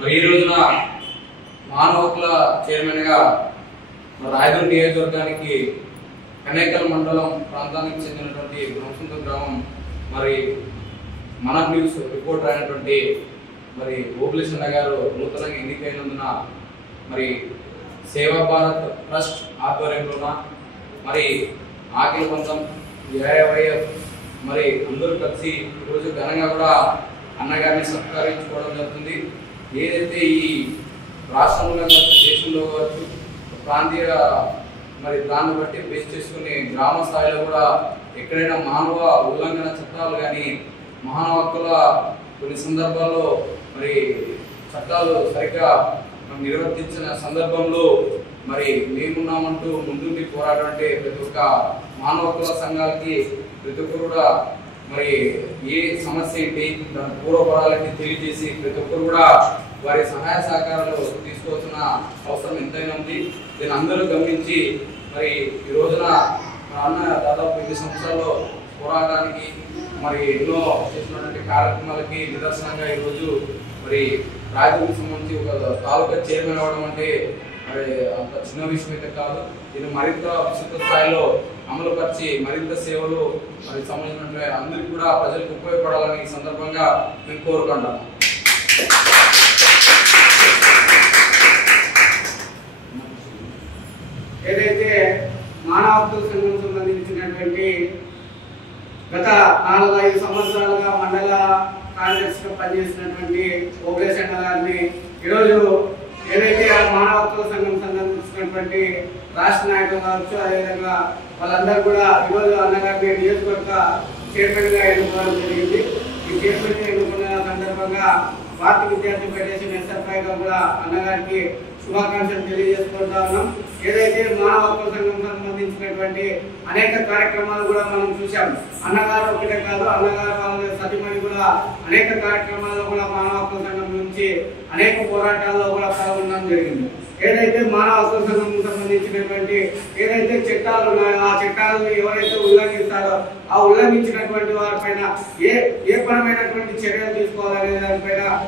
మరి ఈ రోజున మానవ హక్కుల చైర్మన్ గా రాయదుర్గ నియోజకవర్గానికి కనేకల్ మండలం ప్రాంతానికి చెందినటువంటి బ్రహ్మసుంత గ్రామం మరి మన న్యూస్ రిపోర్టర్ అయినటువంటి మరి ఓబులేశన్న గారు నూతనంగా ఎన్నికైనందున మరి సేవా భారత్ ట్రస్ట్ ఆధ్వర్యంలోన మరి ఆకిలి పంతం ఏఐవైఎఫ్ మరి అందరూ కలిసి ఈరోజు ఘనంగా కూడా అన్నగారిని సత్కరించుకోవడం జరుగుతుంది. ఏదైతే ఈ రాష్ట్రంలో దేశంలో కావచ్చు ప్రాంతీయ మరి దాన్ని బట్టి బేస్ చేసుకుని గ్రామ స్థాయిలో కూడా ఎక్కడైనా మానవ ఉల్లంఘన చట్టాలు కానీ మానవ హక్కుల కొన్ని సందర్భాల్లో మరి చట్టాలు సరిగ్గా నిర్వర్తించిన సందర్భంలో మరి మేమున్నామంటూ ముందుండి పోరాటంటే ప్రతి ఒక్క మానవ హక్కుల సంఘాలకి ప్రతి ఒక్కరు కూడా మరి ఏ సమస్య ఏంటి దాని పూర్వపరాలకి తెలియజేసి ప్రతి ఒక్కరు కూడా వారి సహాయ సహకారాలు తీసుకోవాల్సిన అవసరం ఎంతైనా ఉంది. దీన్ని అందరూ గమనించి మరి ఈ రోజున మా అన్న దాదాపు 8 సంవత్సరాల్లో పోరాటానికి మరి ఎన్నో చేసినటువంటి కార్యక్రమాలకి నిదర్శనంగా ఈరోజు మరి రాయదుర్గకు సంబంధించి ఒక తాలూకా చైర్మన్ అవ్వడం అంటే మరి అంత చిన్న విషయం అయితే కాదు. దీన్ని మరింత విస్తృత స్థాయిలో అమలుపరిచి మరింత సేవలు మరి సంబంధించిన అందరికీ కూడా ప్రజలకు ఉపయోగపడాలని ఈ సందర్భంగా మేము కోరుకుంటాము. ఏదైతే మానవ హక్కుల సంఘం సంబంధించినటువంటి గత 4-5 సంవత్సరాలుగా మండల కాంగ్రెస్ గా పనిచేసినటువంటి ఓబులేశన్న గారిని ఈరోజు ఏదైతే మానవ హక్కుల సంఘం సంబంధించినటువంటి రాష్ట్ర నాయకులు కావచ్చు అదేవిధంగా వాళ్ళందరూ కూడా ఈరోజు అన్నగారిని నియోజకవర్గ చైర్మన్ గా ఎన్నుకోవడం జరిగింది. ఈ చైర్మన్ ఎన్నుకున్న సందర్భంగా భారత విద్యార్థి ఫెడరేషన్ ఎస్ఎఫ్ఐ గా కూడా అన్నగారికి శుభాకాంక్షలు తెలియజేసుకుంటా ఉన్నాం. ఏదైతే మానవ హక్కుల సంఘం సంబంధించినటువంటి అనేక కార్యక్రమాలు కూడా మనం చూసాం. అన్నగారు ఒకటే కాదు, అన్నగారు వాళ్ళ సతీమణి కూడా అనేక కార్యక్రమాల్లో కూడా మానవ హక్కుల సంఘం నుంచి అనేక పోరాటాల్లో కూడా పాల్గొనడం జరిగింది. ఏదైతే మానవ హక్కుల సంఘం సంబంధించినటువంటి ఏదైతే చట్టాలు ఉన్నాయో ఆ చట్టాలను ఎవరైతే ఉల్లంఘిస్తారో ఆ ఉల్లంఘించినటువంటి వారిపైన ఏ పరమైనటువంటి చర్యలు తీసుకోవాలనే దానిపైన